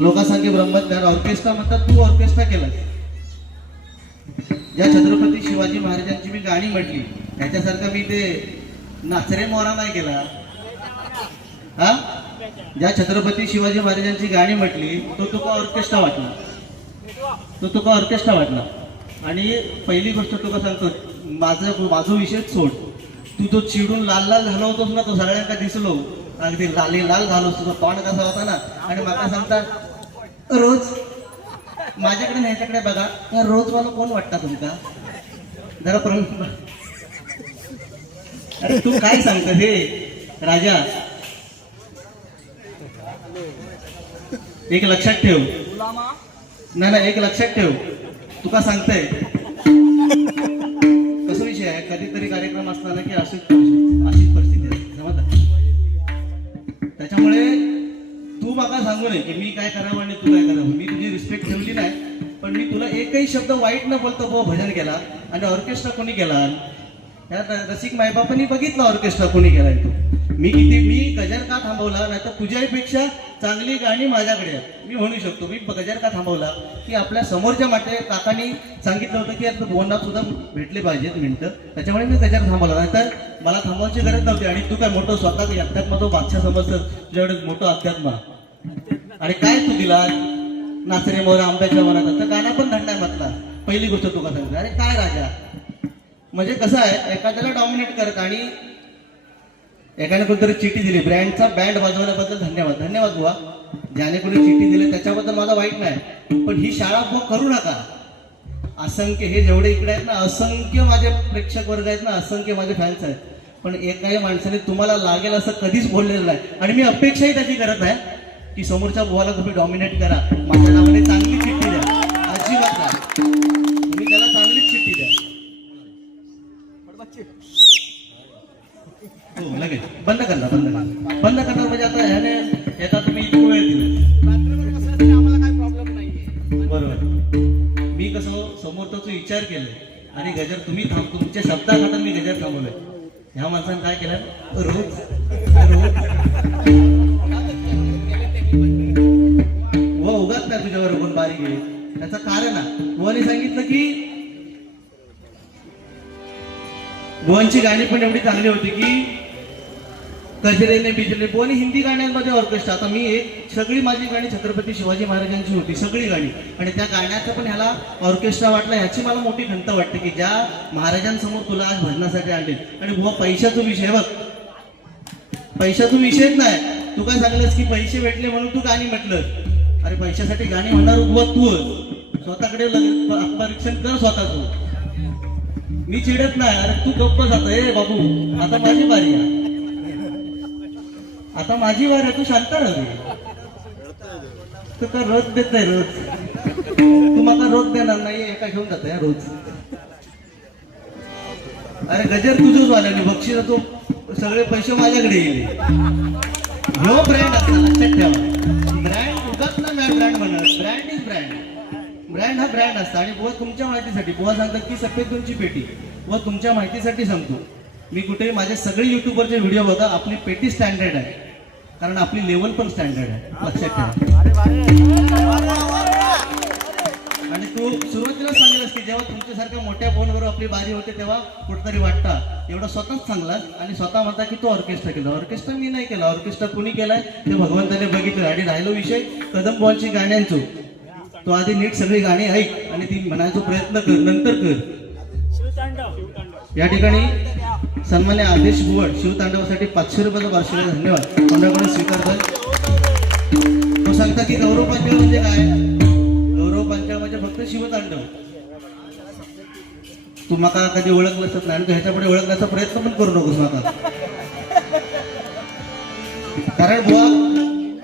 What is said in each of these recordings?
लोकांसारखे ब्रह्मज्ञान ऑर्केस्ट्रा म्हणतात, तू ऑर्केस्ट्रा केला. ज्या छत्रपती शिवाजी महाराजांची मी गाणी म्हटली त्याच्यासारखं मी ते नाचरे मोरा नाही केला. हा, ज्या छत्रपती शिवाजी महाराजांची गाणी म्हटली तो तुका ऑर्केस्ट्रा वाटला, तो तुका ऑर्केस्ट्रा वाटला. आणि पहिली गोष्ट तुका सांगतो, माझा विषय सोड. तू तो चिडून लाल लाल झाला होतोस ना, तो सगळ्यांना दिसलो अगदी लाली लाल झालो, तुझा तोंड कसा होता ना. आणि मला सांगता रोज माझ्याकडे नाही ह्याच्याकडे बघा, रोज मला कोण वाटता तुमका जरा प्रमुख. अरे तू काय सांगतो हे राजा, एक लक्षात ठेव. नाही एक लक्षात ठेव, तुका सांगताय कसं विषय आहे. कधीतरी कार्यक्रम असताना की अशीच परिस्थिती असते समजता. त्याच्यामुळे तू मला सांगू नये की मी काय करावं आणि तू काय करावं. मी तुझी रिस्पेक्ट ठेवली नाही, पण मी तुला एकही शब्द वाईट न बोलतो हो भजन केला. आणि ऑर्केस्ट्रा कोणी केला, त्या रसिक मायबापांनी बघितलं ऑर्केस्ट्रा कोणी केलाय तो. मी गजर का थांबवला, नाही तर तुझ्यापेक्षा चांगली गाणी माझ्याकडे आहेत. मी म्हणू शकतो मी गजर का थांबवला की आपल्या समोरच्या माटे काकांनी सांगितलं होतं की आता बोलणार सुद्धा भेटले पाहिजेत मिनिटं, त्याच्यामुळे मी गजर थांबवला. नाहीतर मला थांबवायची गरज नव्हती. आणि तू काय मोठं स्वतःच अध्यात्म तो बादशाह समजतं, तुझ्याकडे मोठं अध्यात्म. आणि काय तू दिला नाचरे मोर आंब्याच्या वनात, तर गाणं पण धंडा म्हटला. पहिली गोष्ट तुका सांगते, अरे काय राजा म्हणजे कसं आहे, एखाद्याला डॉमिनेट करत आणि एकाने कोणतरी चिठी दिली ब्रँडचा बँड वाजवण्याबद्दल धन्यवाद. धन्यवाद बुवा, ज्याने कोणी चिठी दिली त्याच्याबद्दल माझा वाईट नाही. पण ही शाळा बुवा करू नका. असंख्य हे जेवढे इकडे आहेत ना, असंख्य माझे प्रेक्षक वर्ग आहेत ना, असंख्य माझे फॅन्स आहेत. पण एकाही माणसाने तुम्हाला लागेल असं कधीच बोललेलं नाही. आणि मी अपेक्षाही त्याची करत आहे की समोरच्या बुवाला तुम्ही डॉमिनेट करा, माझ्या नावाने चांगली चिठ्ठी द्या. अजिबात नाही, तुम्ही त्याला चांगलीच चिठ्ठी द्या. हो लगेच बंद करणार म्हणजे आता ह्याने येता तुम्ही इतकं वेळ दिला बरोबर. मी कसं समोरचा विचार केलाय आणि गजर तुम्ही तुमच्या शब्दाखातर मी गजर थांबवलंय. ह्या माणसाने काय केलं, रोज व उगाच नाही तुझ्यावर कोण बारीक आहे. त्याचं कारण आहे बुवाने सांगितलं की बुवांची गाणी पण एवढी चांगली होती की कजरेने बिजले. बुवानी हिंदी गाण्यांमध्ये ऑर्केस्ट्रा. आता मी सगळी माझी गाणी छत्रपती शिवाजी महाराजांची होती सगळी गाणी, आणि त्या गाण्याचं पण ह्याला ऑर्केस्ट्रा वाटला. ह्याची मला मोठी खंत वाटते की ज्या महाराजांसमोर तुला आज भजनासाठी आणले. आणि बुवा पैशाचा विषय बघ, पैशाचा विषयच नाही. तू काय सांगलंस की पैसे भेटले म्हणून तू गाणी म्हटलं. अरे पैशासाठी गाणी म्हणणार बुवा तू स्वतःकडे परीक्षण कर स्वतःच. मी चिडत नाही. अरे तू गप्प जात ए बाबू, आता माझी बारी आहे, आता माझी वार आहे, तू शांत राहू. तू का रोज देत नाही, रोज तू मला रोज देणार नाही. एका घेऊन जात रोज. अरे गजर तुझंच वाल्याने बक्षीस तू सगळे पैसे माझ्याकडे येईल. ह्यो ब्रँड असता लक्षात ठेवा. ब्रँड उगाच ना नाही ब्रँड म्हणत, ब्रँड इज ब्रँड. ब्रँड हा ब्रँड असता. आणि बुवा तुमच्या माहितीसाठी बुवा सांगतात की सफेदूनची पेटी. व तुमच्या माहितीसाठी सांगतो, मी कुठे माझे सगळे युट्यूबवरचे व्हिडिओ बघा, आपली पेटी स्टँडर्ड आहे कारण आपली लेवल पण स्टँडर्ड आहे, लक्षात ठेवा. आणि तू सुरुवातीला सांगलास की जेव्हा तुमच्यासारख्या मोठ्या फोनवर आपली बारी होते तेव्हा कुठतरी वाटता. एवढं स्वतःच सांगलास आणि स्वतः म्हणता की तो ऑर्केस्ट्रा केला. ऑर्केस्ट्रा मी नाही केला. ऑर्केस्ट्रा कुणी केलाय ते भगवंताने बघितलं. आणि राहिलो विषय कदम बुवांची गाण्यांचो, तो आधी नीट सगळी गाणी ऐक आणि ती म्हणायचा प्रयत्न कर, नंतर कर. या ठिकाणी सन्मान्य आदेश बुवड शिवतांडवासाठी 500 रुपयाचा वार्षिक धन्यवाद कोणाकडून स्वीकारतोय. तो सांगता की गौरव पांचाळ म्हणजे काय, गौरव पांचाळ म्हणजे फक्त शिवतांडव. तू माका कधी ओळखलंच नाही आणि तू ह्याच्यापुढे ओळखण्याचा प्रयत्न पण करू नकोस माका. कारण बुवा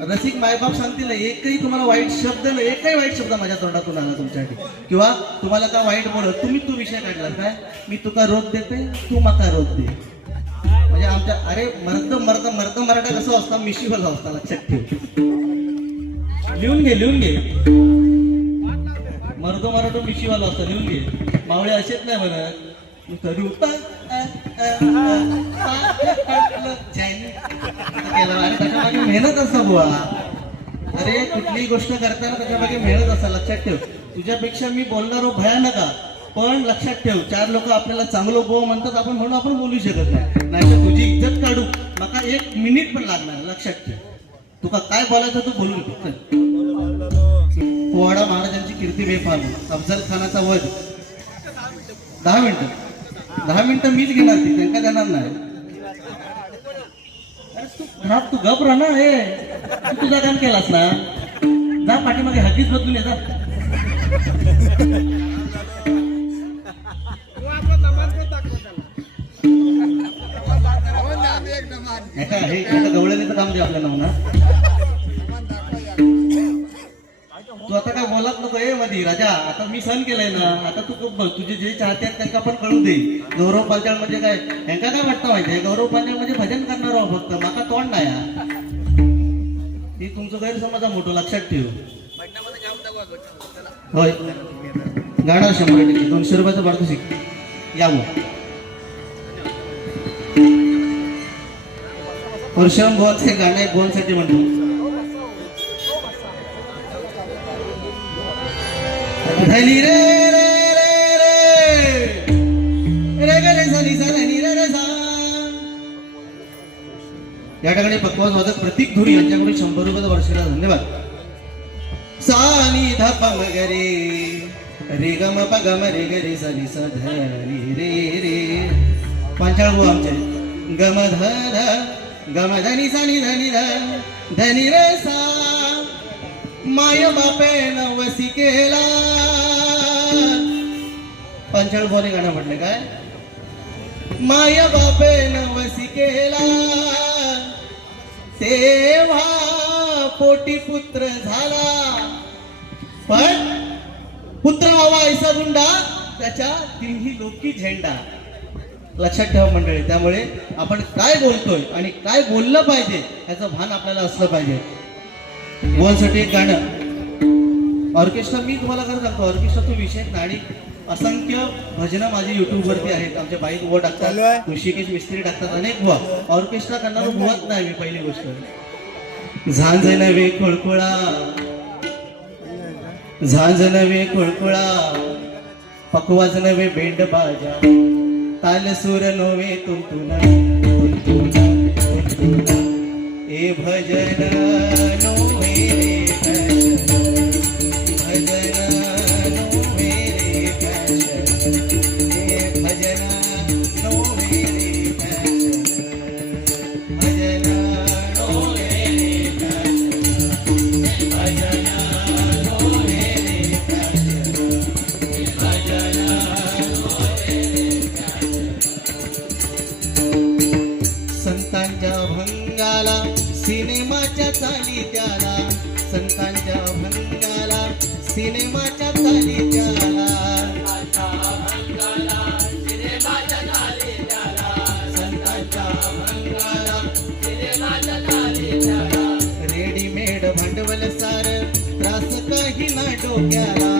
रसिक मायबाप सांगतील एकही तुम्हाला वाईट शब्द नाही, एकही वाईट शब्द माझ्या तोंडातून आला तुमच्यासाठी किंवा तुम्हाला का वाईट बोलत. तुम्ही तू विषय काढला काय, मी तुका रोज देते तू माका रोज दे. म्हणजे आमच्या अरे मर्द मराठा कसं असतं, मिशीवाला असता, लक्षात ठेव. लिहून घे मर्द मराठा मिशीवाला असतं, लिहून घे. मावळे असेच नाही म्हणत करू मेहनत असतं बुवा. अरे कुठलीही गोष्ट करताना त्याच्या मागे मेहनत असा लक्षात ठेव. तुझ्यापेक्षा मी बोलणारो भयानक आहे, पण लक्षात ठेव 4 लोक आपल्याला चांगलं बो म्हणतात आपण म्हणून आपण बोलू शकत नाही. नाहीतर तुझी इज्जत काढू नका 1 मिनिट पण लागणार. लक्षात ठेव, तुका काय बोलायचं तू बोलून घे. पोवाडा महाराजांची कीर्ती बेफाम. अफजल खानाचा वध 10 मिनिटं मीच घेणार ती, त्यांना देणार नाही. तू गप राहा ना. हे तू तुझा काम केलास ना, जा पाठीमागे हकीच बदलून ये जा. हे गवळणीचं काम दे आपल्याला म्हणा. तू आता काय बोलत नको हे मधी राजा. आता मी सहन केलंय ना, आता तू खूप तुझे जे चाहते आहेत त्यांना पण कळू दे. गौरव पांचाळ म्हणजे काय, ह्यांका काय वाटतं माहितीये, गौरव पांचाळ म्हणजे भजन करणार आहो फक्त, माका तोंड नाही. ही तुमचं गैरसमज आहे मोठं, लक्षात ठेव. होय गाणं 100%. 200 रुपयाचं पारितोषिक यावं. परशुराम भुवनचं हे गाणं आहे, भुवनसाठी म्हणतो. धनी रे रे रे रे रे ग रे सा धनी रे रे सा. या ठिकाणी पक्वाज वादक प्रतीक धुरी यांच्याकडून 100 रुपयाचा वार्षिक धन्यवाद. सा नी ध प म ग रे रे ग म प ग म रे ग रे सा नी सा धनी रे रे. पांचाळ बुवा आमचे ग म ध ध ग म धनी सा नी धनी ध धनी रे सा. माय बापे नवसी केला. पांचाळ बुवाने गाणं म्हटलं काय, माय बापे नवसी केला तेव्हा पोटी पुत्र झाला. पण पुत्र व्हावा ऐसा गुंडा त्याच्या 3ही लोकी झेंडा. लक्षात ठेवा मंडळी. त्यामुळे आपण काय बोलतोय आणि काय बोललं पाहिजे याचं भान आपल्याला असलं पाहिजे. गोलसाठी एक गाणं ऑर्केस्ट्रा मी तुम्हाला खरं सांगतो, ऑर्केस्ट्रा तो विषय नाही. असंख्य भजनं माझी युट्यूब वरती आहेत. आमच्या बाईक बुवा टाकतात, ऋषिकेश मिस्त्री टाकतात, अनेक बुवा. ऑर्केस्ट्रा करणार बुवाच नाही मी. पहिली गोष्ट झांज नवे खुळखुळा, झांज नवे खुळखुळा, पकवाज नवे बेंड बाजा, ताल सूर नवे तुंतुना तुंतुना. ए भजन नो मेरे फैशन, भजन नो मेरे फैशन, ए भजन नो मेरे फैशन, भजन नो मेरे फैशन, भजन नो मेरे फैशन, भजन नो मेरे फैशन. संतांच्या भंगाला सिनेमाच्या चाली त्याला, संतांच्या भंगाला सिनेमाच्या चाली त्याला, संतांच्या भंगाला रेडीमेड भांडवल सार त्रास काही ना डोक्याला,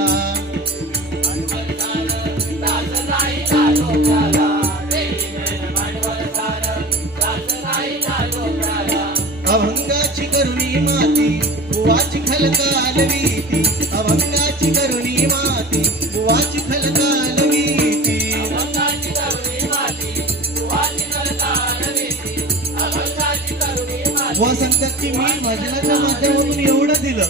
अभंगाची करुणी माती बुवाची खलकालवीती, अभंगाची करुणी माती बुवाची खलकालवीती, बुवा सांगतात की मी भजनाच्या माध्यमातून एवढं दिलं.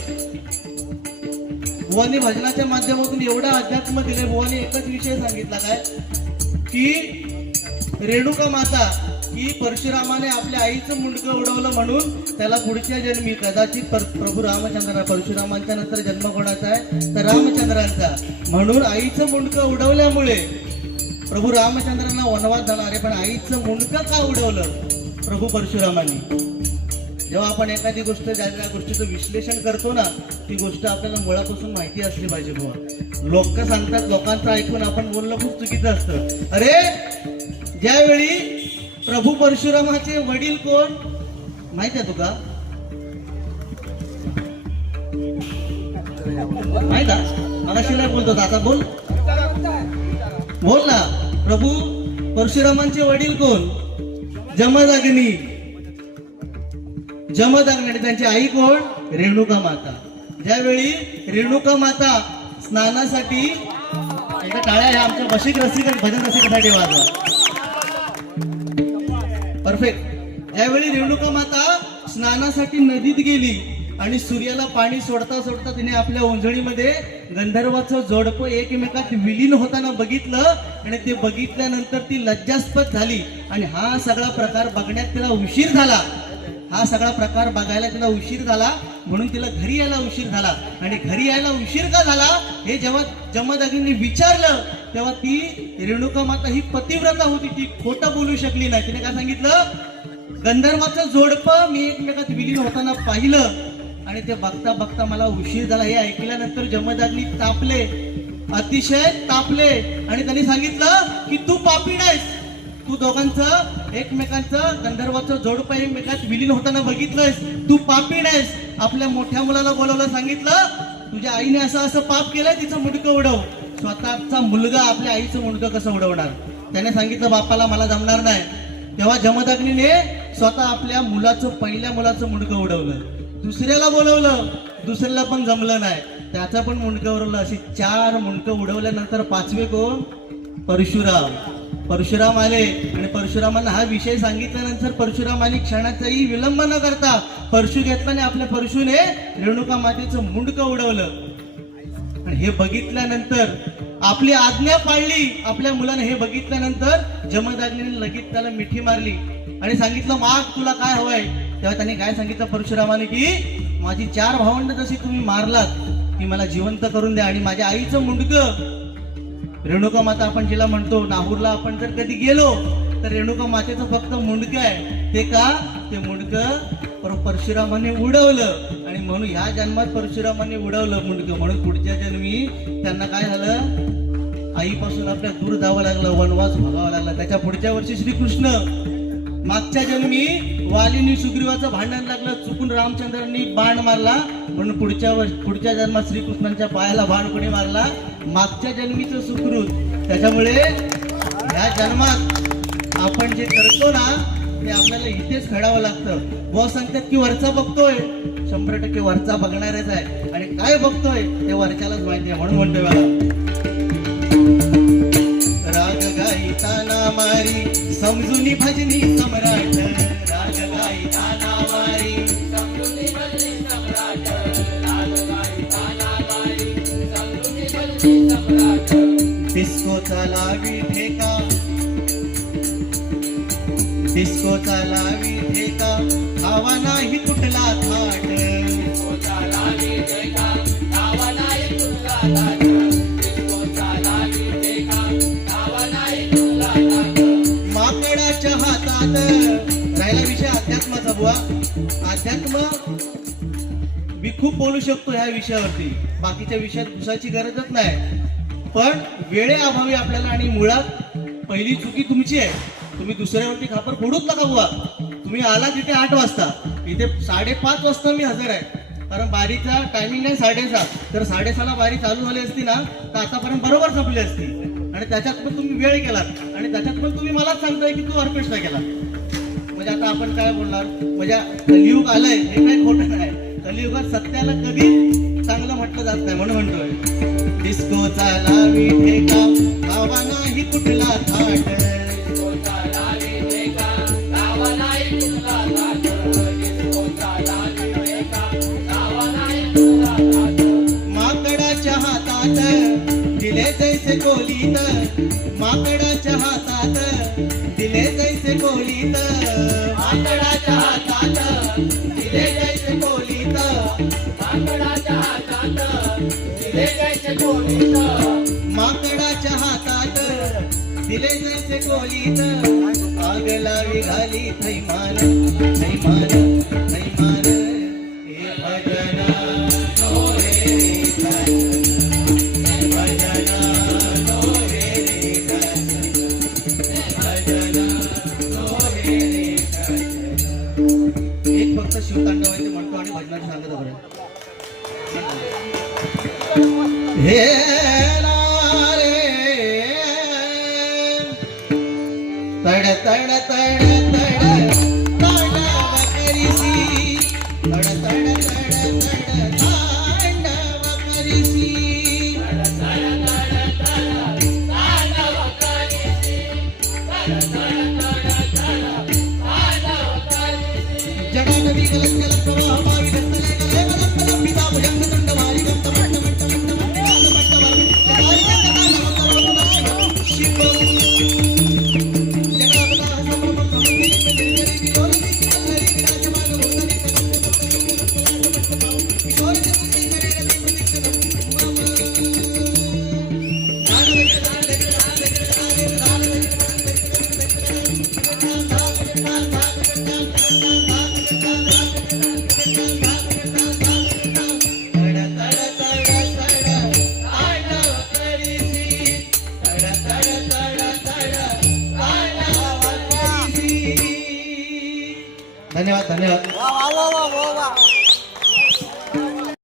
बुवानी भजनाच्या माध्यमातून एवढं अध्यात्म दिले. बुवानी एकच विषय सांगितला काय की रेणुका माता की परशुरामाने आपल्या आईचं मुंडकं उडवलं म्हणून त्याला पुढच्या जन्मी कदाचित प्रभू रामचंद्र, परशुरामांच्या नंतर जन्म कोणाचा आहे तर रामचंद्रांचा, म्हणून आईचं मुंडकं उडवल्यामुळे प्रभू रामचंद्रांना वनवास झाला. अरे पण आईचं मुंडकं का उडवलं प्रभू परशुरामांनी? जेव्हा आपण एखादी गोष्ट ज्या गोष्टीचं विश्लेषण करतो ना, ती गोष्ट आपल्याला मुळापासून माहिती असली पाहिजे. बुवा लोक सांगतात, लोकांचं ऐकून आपण बोलणं खूप चुकीचं असतं. अरे ज्यावेळी प्रभू परशुरामाचे वडील कोण माहित आहे तुका? माहित आहे? मगाशी नाही बोलतो, आता बोल बोल ना. प्रभू परशुरामांचे वडील कोण? जमदग्नी. जमदग्नी. त्यांची आई कोण? रेणुका माता. ज्यावेळी रेणुका माता स्नानासाठी, एकदा टाळ्या ह्या आमच्या बशीक रसिक भजन रसिकासाठी वाजवा. परफेक्ट. ज्यावेळी रेणुका माता स्नानासाठी नदीत गेली आणि सूर्याला पाणी सोडता सोडता तिने आपल्या ओंजळीमध्ये गंधर्वाचं जोडपं एकमेकात विलीन होताना बघितलं आणि ते बघितल्यानंतर ती लज्जास्पद झाली आणि हा सगळा प्रकार बघण्यात तिला उशीर झाला. हा सगळा प्रकार बघायला तिला उशीर झाला म्हणून तिला घरी यायला उशीर झाला. आणि घरी यायला उशीर का झाला हे जेव्हा जमदग्नींनी विचारलं तेव्हा ती रेणुका माता ही पतिव्रता होती, ती खोटं बोलू शकली नाही. तिने काय सांगितलं, गंधर्वाचं जोडपं मी एकमेकात विलीन होताना पाहिलं आणि ते बघता बघता मला उशीर झाला. हे ऐकल्यानंतर जमदग्नी तापले, अतिशय तापले आणि त्यांनी सांगितलं की तू पापी नाहीस, तू दोघांचं एकमेकांचं गंधर्वाचं जोडपं एकमेकात विलीन होताना बघितलंयस, तू पापी नाहीस. आपल्या मोठ्या मुलाला बोलवलं, सांगितलं तुझ्या आईने असं असं पाप केलंय, तिचं मुंडकं उडव. स्वतःचा मुलगा आपल्या आईचं मुंडकं कसं उडवणार? त्याने सांगितलं बापाला मला जमणार नाही. तेव्हा जमदग्नीने स्वतः आपल्या मुलाचं, पहिल्या मुलाचं मुंडकं उडवलं. दुसऱ्याला बोलवलं, दुसऱ्याला पण जमलं नाही, त्याचं पण मुंडकं उडवलं. अशी 4 मुंडकं उडवल्यानंतर 5वे कोण? परशुराम. परशुराम आले आणि परशुरामांना हा विषय सांगितल्यानंतर परशुरामांनी क्षणाचाही विलंब न करता परशु घेतला आणि आपल्या परशुने रेणुका मातेचं मुंडकं उडवलं. आणि हे बघितल्यानंतर आपली आज्ञा पाळली आपल्या मुलाने. हे बघितल्यानंतर जमदग्नीने लगेच त्याला मिठी मारली आणि सांगितलं माग तुला काय हवंय. तेव्हा त्यांनी काय सांगितलं परशुरामाने की माझी 4 भावंड जशी तुम्ही मारलात ती मला जिवंत करून द्या आणि माझ्या आईचं मुंडकं. रेणुका माता आपण जिला म्हणतो, नाहूरला आपण जर कधी गेलो तर रेणुका मातेचं फक्त मुंडकं आहे. ते का? ते मुंडकं परशुरामाने उडवलं आणि म्हणून ह्या जन्मात परशुरामाने उडवलं मुंडकं, म्हणून पुढच्या जन्मी त्यांना काय झालं, आईपासून आपल्या दूर जावं लागलं, वनवास भोगावा लागला. त्याच्या पुढच्या वर्षी श्रीकृष्ण, मागच्या जन्मी वालीनी सुग्रीवाचं भांडण लागलं, चुकून रामचंद्रांनी बाण मारला म्हणून पुढच्या जन्मात श्रीकृष्णांच्या पायाला बाण कोणी मारला, मागच्या जन्मीचं सुकृत. त्याच्यामुळे ह्या जन्मात आपण जे करतो ना ते आपल्याला इथेच फेडावं लागतं. बॉस सांगतात की वरचा बघतोय, 100% वरचा बघणारच आहे आणि काय बघतोय ते वरच्यालाच माहिती आहे. म्हणून म्हणतोय मला राग गाईताना मारी समजुनी भजनी सम्राट, राग गाईताना मारी समजुनी भजनी सम्राट, राग गाईताना मारी समजुनी भजनी सम्राट. डिस्कोचा लावी ठेका, डिस्कोचा लावी ठेका, खावा नाही कुठला थाट, डिस्कोचा लावी ठेका, खावा नाही कुठला थाट, डिस्कोचा लावी ठेका, खावा नाही कुठला थाट. माकडाच्या हातात, राहिला विषय अध्यात्माचा बुवा. अध्यात्म मी खूप बोलू शकतो ह्या विषयावरती, बाकीच्या विषयात घुसायची गरजच नाही, पण वेळेअभावी आपल्याला. आणि मुळात पहिली चुकी तुमची आहे, तुम्ही दुसऱ्यावरती खापर फोडूच नका बुवा. तुम्ही आला तिथे 8 वाजता, इथे 5:30 वाजता मी हजर आहे, कारण बारीचा टायमिंग आहे 6:30. तर 6:30ला बारी चालू झाली असती ना तर आतापर्यंत बरोबर संपली असती. आणि त्याच्यात पण तुम्ही वेळ केलात आणि त्याच्यात पण तुम्ही मलाच सांगताय की तू ऑर्केस्ट्रा केला. म्हणजे आता आपण काय बोलणार, म्हणजे कलियुग आलंय हे काही खोटं नाही. कलियुगात सत्याला कधी चांगलं म्हटलं जात नाही. म्हणून म्हणतोय डिस्कोचा लावी ठेका, खावा नाही कुठला थाट, डिस्कोचा लावी ठेका, खावा नाही कुठला थाट, डिस्कोचा लावी ठेका, खावा नाही कुठला थाट. माकडाच्या हातात दिले जैसे कोलीत, माकडाच्या हातात दिले जैसे कोलीत, माकडाच्या हातात दिले जैसे कोलीत, माकडाच्या हातात दिले जैसे कोलीत, माकडाच्या हातात दिले जैसे कोलीत. आग लावी घाली थैमान, थैमान, थैमान. हे भजन नो रे भजन नो रे भजन नो रे. एक फक्त शिवतांडव आहे ते म्हणतो आणि भजनाचं सांगत बरं. हे रे तड तड तड तड तड करीसी, तड तड तड धन्यवाद